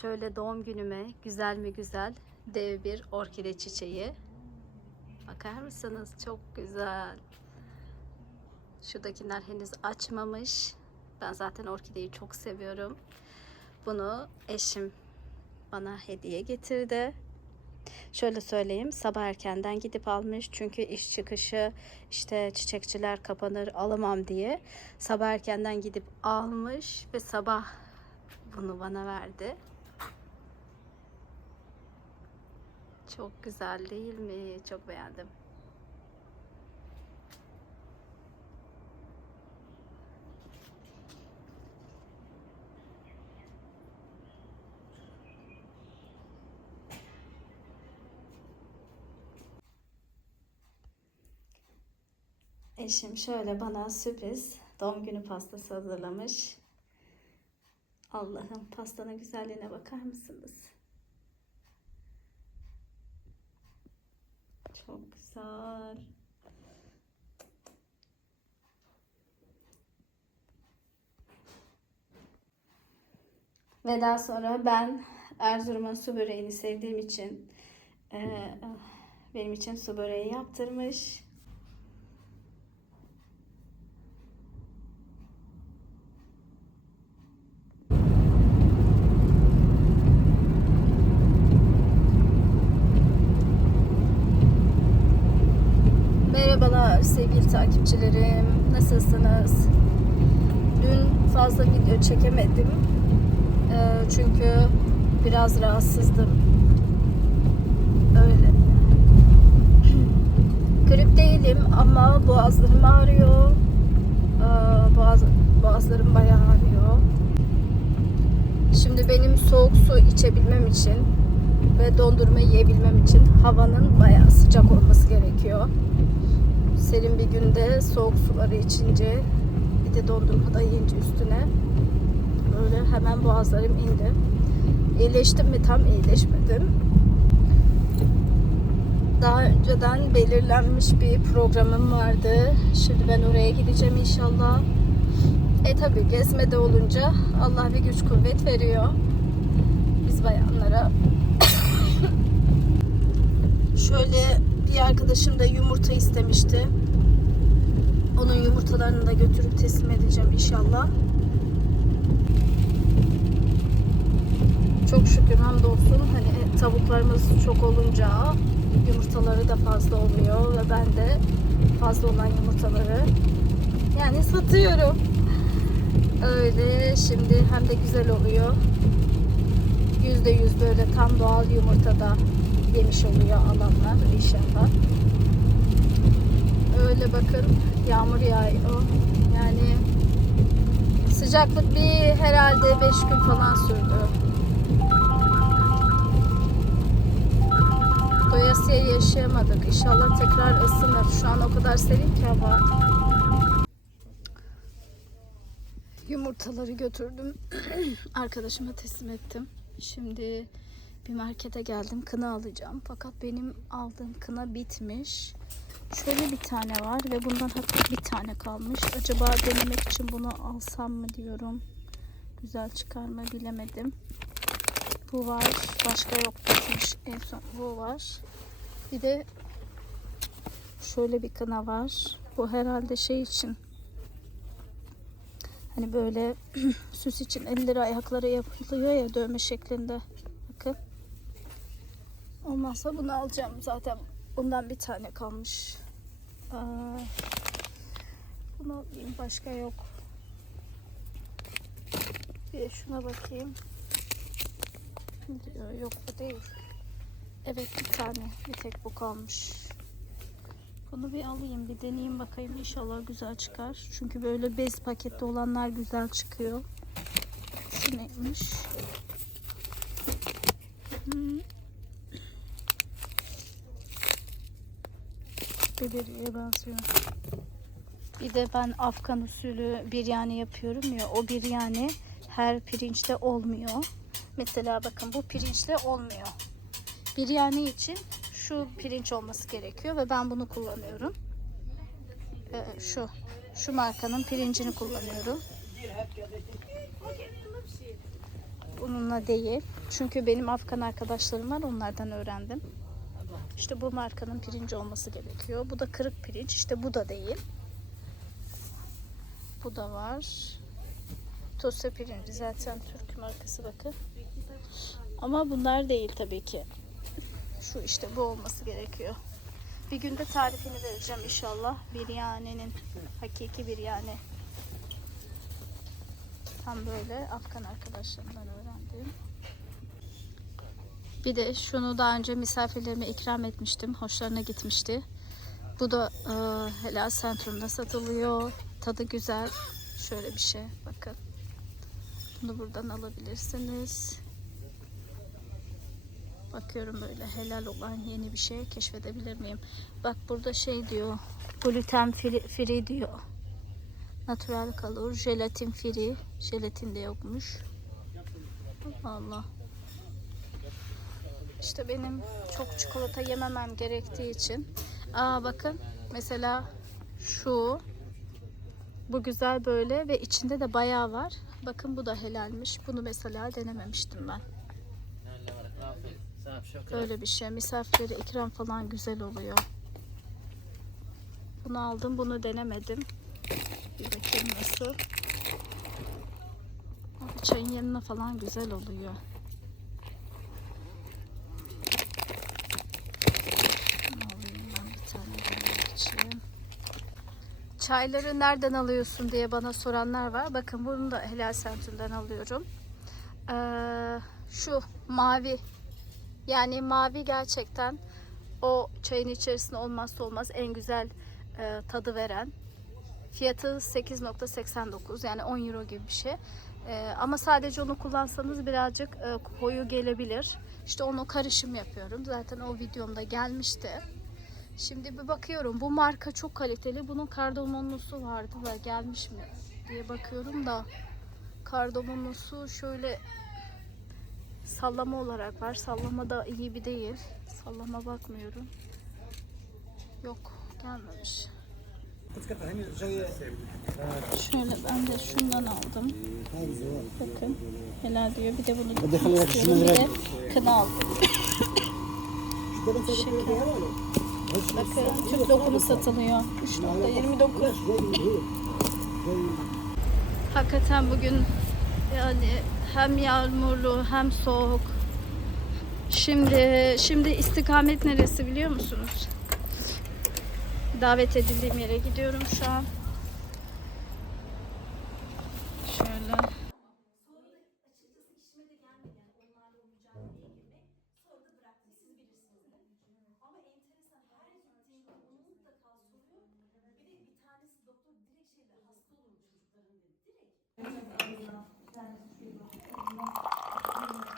Şöyle doğum günüme güzel mi güzel dev bir orkide çiçeği. Bakar mısınız? Çok güzel. Şuradakiler henüz açmamış. Ben zaten orkideyi çok seviyorum. Bunu eşim bana hediye getirdi. Şöyle söyleyeyim sabah erkenden gidip almış çünkü iş çıkışı işte çiçekçiler kapanır alamam diye sabah erkenden gidip almış ve sabah bunu bana verdi. Çok güzel değil mi? Çok beğendim. Eşim şöyle bana sürpriz doğum günü pastası hazırlamış. Allah'ım pastanın güzelliğine bakar mısınız? Çok güzel. Ve daha sonra ben Erzurum'un su böreğini sevdiğim için eee, benim için su böreği yaptırmış. Merhabalar sevgili takipçilerim. Nasılsınız? Dün fazla video çekemedim. Ee, çünkü biraz rahatsızdım. Öyle. Grip değilim ama boğazlarım ağrıyor. Ee, boğaz, boğazlarım bayağı ağrıyor. Şimdi benim soğuk su içebilmem için ve dondurma yiyebilmem için havanın bayağı sıcak olması gerekiyor serin bir günde soğuk suları içince bir de dondurma da yiyince üstüne böyle hemen boğazlarım indi. İyileştim mi tam iyileşmedim. Daha önceden belirlenmiş bir programım vardı. Şimdi ben oraya gideceğim inşallah. E tabi gezmede olunca Allah bir güç kuvvet veriyor. Biz bayanlara. Şöyle bir arkadaşım da yumurta istemişti. Onun yumurtalarını da götürüp teslim edeceğim inşallah. Çok şükür hamdolsun hani tavuklarımız çok olunca yumurtaları da fazla oluyor ve ben de fazla olan yumurtaları yani satıyorum. Öyle şimdi hem de güzel oluyor. Yüzde yüz böyle tam doğal yumurtada yemiş oluyor alanlar inşallah. Öyle bakın yağmur yağıyor. Yani sıcaklık bir herhalde 5 gün falan sürdü. Doyasıya yaşayamadık. İnşallah tekrar ısınır. Şu an o kadar serin ki hava. Yumurtaları götürdüm. Arkadaşıma teslim ettim. Şimdi bir markete geldim. Kına alacağım. Fakat benim aldığım kına bitmiş. Şöyle bir tane var ve bundan hatta bir tane kalmış. Acaba denemek için bunu alsam mı diyorum. Güzel çıkar mı bilemedim. Bu var. Başka yok bitmiş. En son bu var. Bir de şöyle bir kına var. Bu herhalde şey için hani böyle süs için elleri ayakları yapılıyor ya dövme şeklinde. Bakın. Olmazsa bunu alacağım. Zaten bundan bir tane kalmış. Aa, bunu alayım. Başka yok. Bir şuna bakayım. Yok bu değil. Evet bir tane. Bir tek bu kalmış. Bunu bir alayım. Bir deneyeyim bakayım. İnşallah güzel çıkar. Çünkü böyle bez pakette olanlar güzel çıkıyor. Şu neymiş? Hmm. Biberiye benziyor. Bir de ben Afgan usulü biryani yapıyorum ya. O biryani her pirinçte olmuyor. Mesela bakın bu pirinçle olmuyor. Biryani için şu pirinç olması gerekiyor ve ben bunu kullanıyorum. Ee, şu şu markanın pirincini kullanıyorum. Bununla değil. Çünkü benim Afgan arkadaşlarım var onlardan öğrendim. İşte bu markanın pirinci olması gerekiyor. Bu da kırık pirinç. İşte bu da değil. Bu da var. Tosta pirinci zaten Türk markası bakın. Ama bunlar değil tabii ki. Şu işte bu olması gerekiyor. Bir günde tarifini vereceğim inşallah. Biryanenin hakiki biryani. Tam böyle Afgan arkadaşlarımdan öğrendim. Bir de şunu daha önce misafirlerime ikram etmiştim. Hoşlarına gitmişti. Bu da e, Helal Centrum'da satılıyor. Tadı güzel. Şöyle bir şey. Bakın. Bunu buradan alabilirsiniz. Bakıyorum böyle helal olan yeni bir şey keşfedebilir miyim? Bak burada şey diyor. Gluten free, free diyor. Natural kalor, jelatin free. Jelatin de yokmuş. Allah. İşte benim çok çikolata yememem gerektiği için. Aa bakın mesela şu bu güzel böyle ve içinde de bayağı var. Bakın bu da helalmiş. Bunu mesela denememiştim ben. Böyle bir şey. Misafirlere ikram falan güzel oluyor. Bunu aldım. Bunu denemedim. Bir bakayım nasıl. Çayın yanına falan güzel oluyor. Bunu alayım ben bir tane denemek için. Çayları nereden alıyorsun diye bana soranlar var. Bakın bunu da Helal Center'dan alıyorum. Ee, şu mavi yani mavi gerçekten o çayın içerisinde olmazsa olmaz en güzel e, tadı veren. Fiyatı 8.89 yani 10 euro gibi bir şey. E, ama sadece onu kullansanız birazcık e, koyu gelebilir. İşte onu karışım yapıyorum. Zaten o videomda gelmişti. Şimdi bir bakıyorum bu marka çok kaliteli. Bunun kardamonlusu vardı da gelmiş mi diye bakıyorum da kardamonlusu şöyle sallama olarak var. Sallama da iyi bir değil. Sallama bakmıyorum. Yok gelmemiş. Şöyle ben de şundan aldım. Bakın helal diyor. Bir de bunu istiyorum. Bir de kına aldım. Şeker. Bakın Türk lokumu satılıyor. 3.29. Hakikaten bugün yani hem yağmurlu hem soğuk. Şimdi şimdi istikamet neresi biliyor musunuz? Davet edildiğim yere gidiyorum şu an. Şöyle.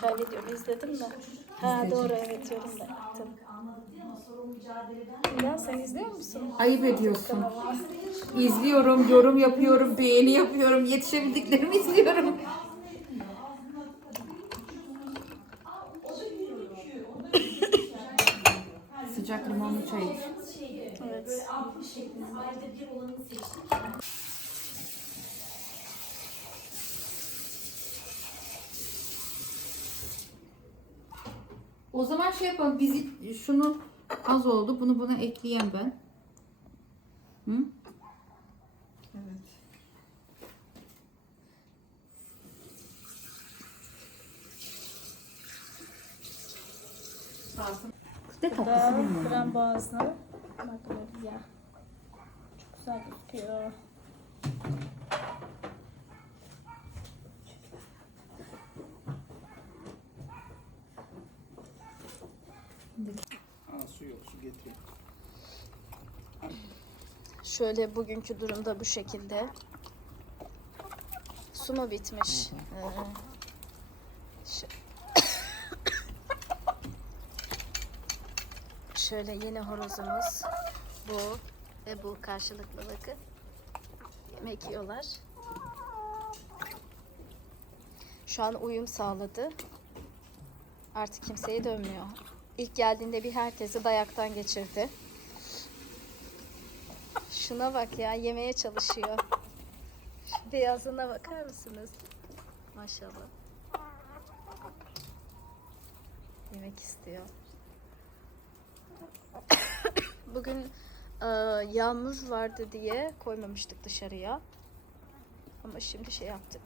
Çay videomu izledin mi? Ha doğru evet yorum da yaptım. Ya sen izliyor musun? Ayıp ediyorsun. İzliyorum, yorum yapıyorum, beğeni yapıyorum, yetişebildiklerimi izliyorum. Sıcak limonlu çay iç. Evet. O zaman şey yapalım, bizi şunu az oldu, bunu buna ekleyeyim ben. Hı? Evet. Ne tatlısı Da bilmiyorum. frambuazlı magnolia. Çok güzel gözüküyor. Ha su getireyim. Şöyle bugünkü durumda bu şekilde. Su mu bitmiş? Ee, Şöyle yine horozumuz bu ve bu karşılıklı bakın. Yemek yiyorlar. Şu an uyum sağladı. Artık kimseyi dönmüyor. İlk geldiğinde bir herkesi dayaktan geçirdi. Şuna bak ya yemeye çalışıyor. Şu beyazına bakar mısınız? Maşallah. yemek istiyor. Bugün e, yağmur vardı diye koymamıştık dışarıya. Ama şimdi şey yaptık.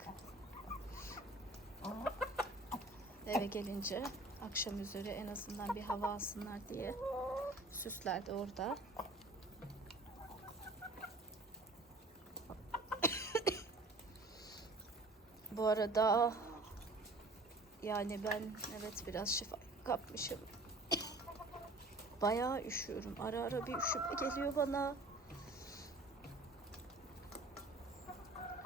Eve gelince akşam üzeri en azından bir hava alsınlar diye süsler de orada. Bu arada yani ben evet biraz şifa kapmışım. Bayağı üşüyorum. Ara ara bir üşüme geliyor bana.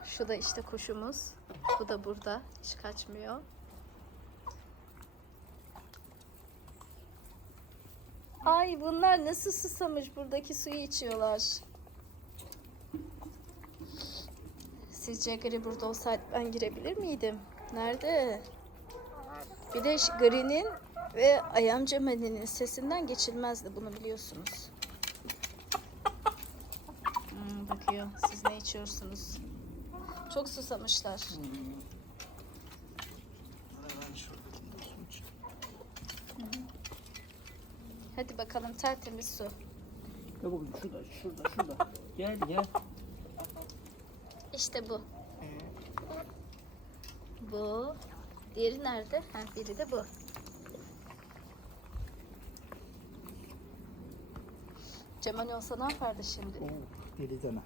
Şu da işte kuşumuz. Bu da burada. Hiç kaçmıyor. Ay bunlar nasıl susamış buradaki suyu içiyorlar. Sizce Gri burada olsaydı ben girebilir miydim? Nerede? Bir de Gri'nin ve Ayam Cemali'nin sesinden geçilmezdi bunu biliyorsunuz. Hmm, bakıyor. Siz ne içiyorsunuz? Çok susamışlar. Hadi bakalım tertemiz su. Gel bakalım şurada, şurada, şurada. Gel gel. İşte bu. Bu. Diğeri nerede? Ha, biri de bu. Cemal olsa ne yapardı şimdi? Oo, deli dana.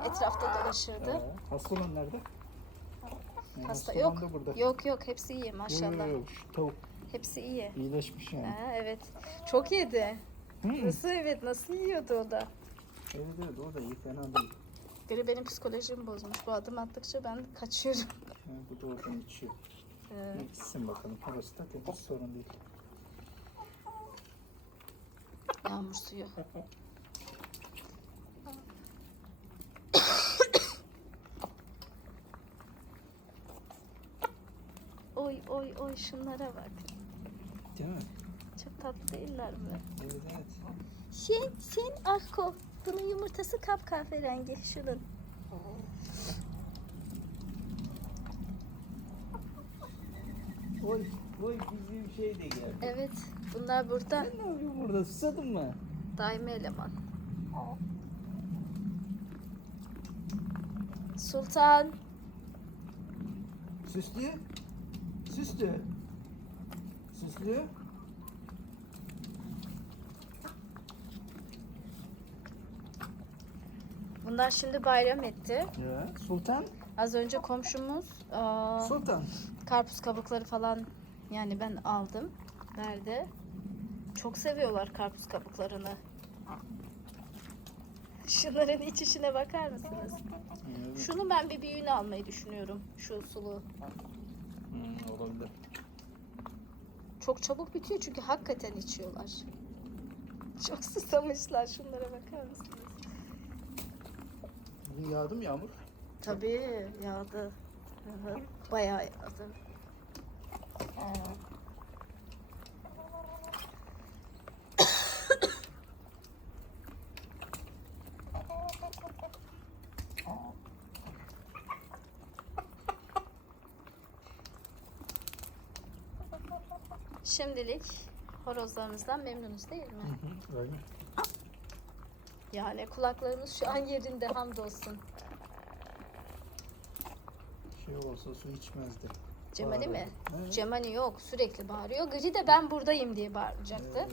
Etrafta dolaşırdı. Ee, hasta olan nerede? Hasta yok. da burada. Yok yok hepsi iyi maşallah. yo, şu tavuk Hepsi iyi. iyileşmiş yani. Ha, evet. Çok yedi. Hı. Nasıl evet nasıl yiyordu o da? Evet evet o da iyi fena değil. Biri benim psikolojimi bozmuş. Bu adım attıkça ben kaçıyorum. Yani bu da oradan içiyor. Bir içsin bakalım. Orası da temiz sorun değil. yağmur suyu. oy oy oy şunlara bak. Değil mi? Çok tatlı değiller mi? Evet evet. Sen, sen Arko. Bunun yumurtası kapkahverengi. Şunun. Oy oy bizim şey de geldi. Evet. Bunlar burada Sen ne yapıyorsun burada? Susadın mı? daimi eleman. Sultan. Süslü. Süslü. Süslü. Bunlar şimdi bayram etti. Ya. Sultan. Az önce komşumuz aa, Sultan. karpuz kabukları falan yani ben aldım. Verdi. Çok seviyorlar karpuz kabuklarını. Şunların iç içine bakar mısınız? Şunu ben bir büyüğünü almayı düşünüyorum. Şu sulu. Hmm, olabilir. Çok çabuk bitiyor çünkü hakikaten içiyorlar. Çok susamışlar. Şunlara bakar mısınız? Bugün yağdı mı yağmur? Tabii yağdı. Hı hı. Bayağı yağdı. Şimdilik horozlarımızdan memnunuz değil mi? Hı hı, öyle. Yani kulaklarımız şu an yerinde hamdolsun. Şey olsa su içmezdi. Cemali mi? Evet. Yok sürekli bağırıyor. Gri de ben buradayım diye bağıracaktı. Evet.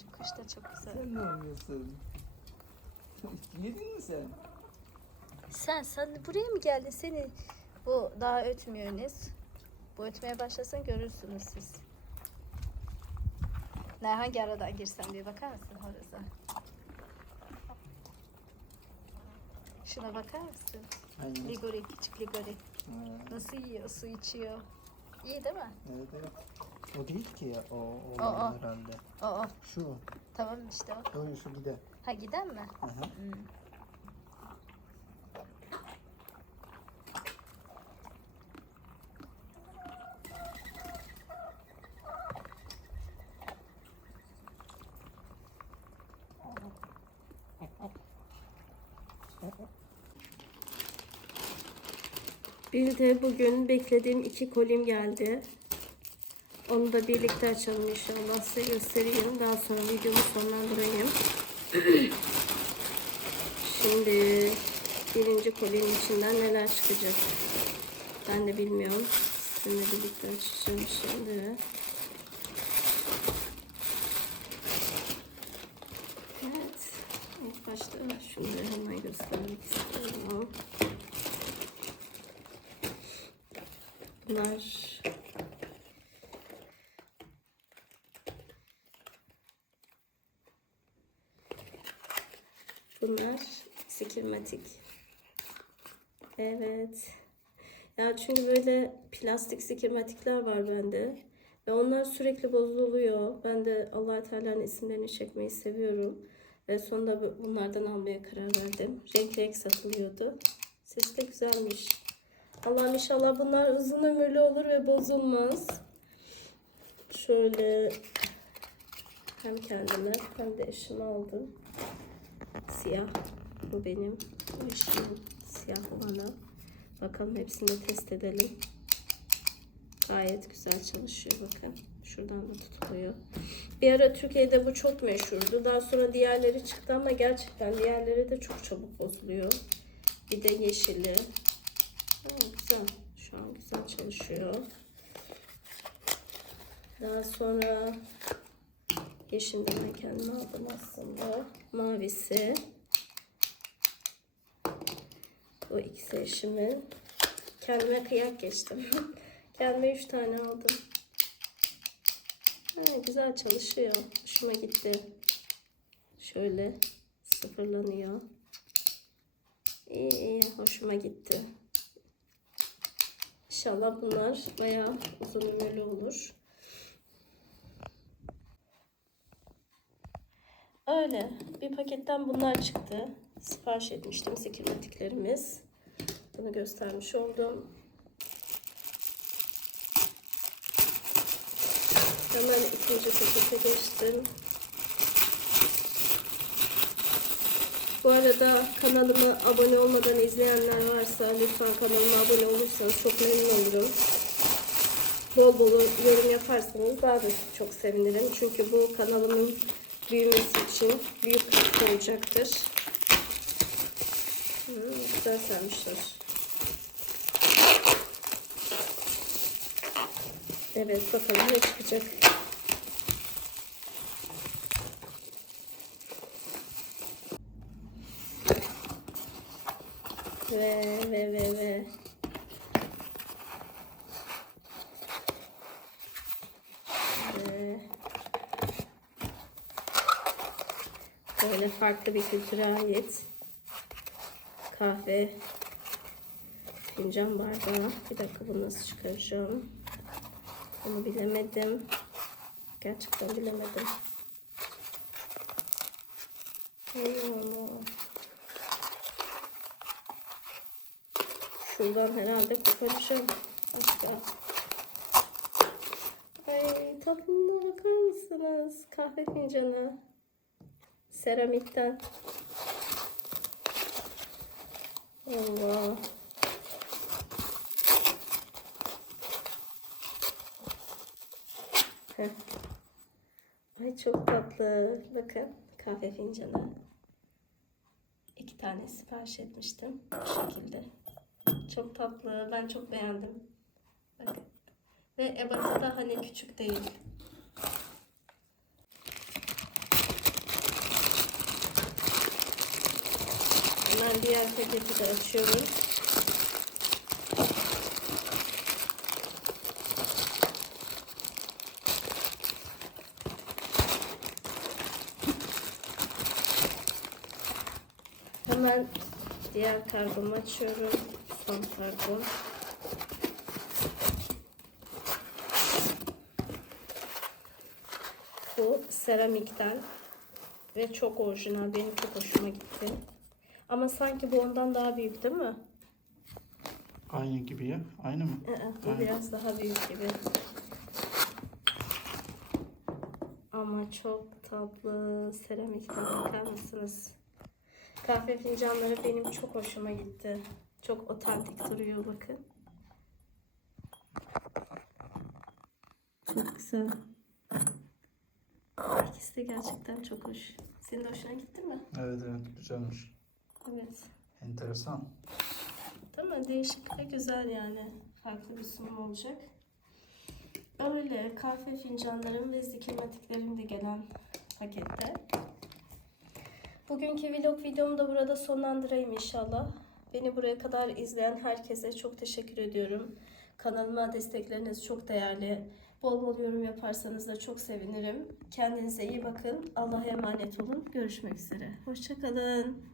Şu kuş da çok güzel. Sen ne yapıyorsun? Yedin mi sen? Sen sen buraya mı geldin? Seni bu daha ötmüyor Enes. Bu ötmeye başlasın görürsünüz siz. Ne hangi aradan girsem diye bakar mısın horoza? Şuna bakar mısın? Aynen. Ligori, küçük ligori. Ha, Nasıl yiyor, su içiyor. İyi değil mi? Evet evet. O değil ki ya. O, o, O, o. herhalde. O o. Şu. Tamam işte o. Doğru şu gider. Ha gider mi? Hı hı. Hmm. Bir de bugün beklediğim iki kolim geldi. Onu da birlikte açalım inşallah. Size göstereyim. Daha sonra videomu sonlandırayım. Şimdi birinci kolinin içinden neler çıkacak? Ben de bilmiyorum. Sizinle birlikte açacağım şimdi. Evet. İlk başta şunları hemen göstermek istiyorum. Bunlar Bunlar skirmatik. Evet. Ya çünkü böyle plastik skirmatikler var bende. Ve onlar sürekli bozuluyor. Ben de allah Teala'nın isimlerini çekmeyi seviyorum. Ve sonunda bu- bunlardan almaya karar verdim. Renkli ek satılıyordu. Ses de güzelmiş. Allah'ım inşallah bunlar uzun ömürlü olur ve bozulmaz. Şöyle hem kendime hem de eşime aldım. Siyah. Bu benim. Bu eşimin siyah olanı. Bakalım hepsini de test edelim. Gayet güzel çalışıyor bakın. Şuradan da tutuluyor. Bir ara Türkiye'de bu çok meşhurdu. Daha sonra diğerleri çıktı ama gerçekten diğerleri de çok çabuk bozuluyor. Bir de yeşili. Ha, güzel. Şu an güzel çalışıyor. Daha sonra yeşilden ben kendime aldım aslında. Mavisi. Bu ikisi eşimin. Kendime kıyak geçtim. Kendime üç tane aldım. Ha, güzel çalışıyor. Hoşuma gitti. Şöyle sıfırlanıyor. İyi iyi hoşuma gitti. İnşallah bunlar bayağı uzun ömürlü olur. Öyle. Bir paketten bunlar çıktı. Sipariş etmiştim sikirmatiklerimiz. Bunu göstermiş oldum. Hemen ikinci pakete geçtim. Bu arada kanalıma abone olmadan izleyenler varsa lütfen kanalıma abone olursanız çok memnun olurum. Bol bol yorum yaparsanız daha da çok sevinirim. Çünkü bu kanalımın büyümesi için büyük katkı olacaktır. Hmm, güzel sermişler. Evet bakalım ne çıkacak. Ve ve ve. Ve böyle farklı bir kültüre ait kahve fincan bardağı. Bir dakika bunu nasıl çıkaracağım? Bunu bilemedim. Gerçekten bilemedim. Şuradan herhalde koparacağım. Başka. Ay tatlılığına bakar mısınız? Kahve fincanı. Seramikten. Allah. Heh. Ay çok tatlı. Bakın kahve fincanı. İki tane sipariş etmiştim. Bu şekilde. Çok tatlı. Ben çok beğendim. Bakın. Ve ebatı da hani küçük değil. Hemen diğer paketi de açıyorum. Hemen diğer kargomu açıyorum. Son kargo. Bu seramikten ve çok orijinal. Benim çok hoşuma gitti. Ama sanki bu ondan daha büyük değil mi? Aynı gibi ya. Aynı mı? Ee, bu Aynı. biraz daha büyük gibi. Ama çok tatlı. Seramikten bakar mısınız? Kahve fincanları benim çok hoşuma gitti. Çok otantik duruyor bakın. Çok güzel. İkisi de gerçekten çok hoş. Senin de hoşuna gitti mi? Evet evet güzelmiş. Evet. Enteresan. Değil mi? Değişik ve güzel yani. Farklı bir sunum olacak. Öyle kahve fincanlarım ve zikirmatiklerim de gelen pakette. Bugünkü vlog videomu da burada sonlandırayım inşallah. Beni buraya kadar izleyen herkese çok teşekkür ediyorum. Kanalıma destekleriniz çok değerli. Bol bol yorum yaparsanız da çok sevinirim. Kendinize iyi bakın. Allah'a emanet olun. Görüşmek üzere. Hoşçakalın.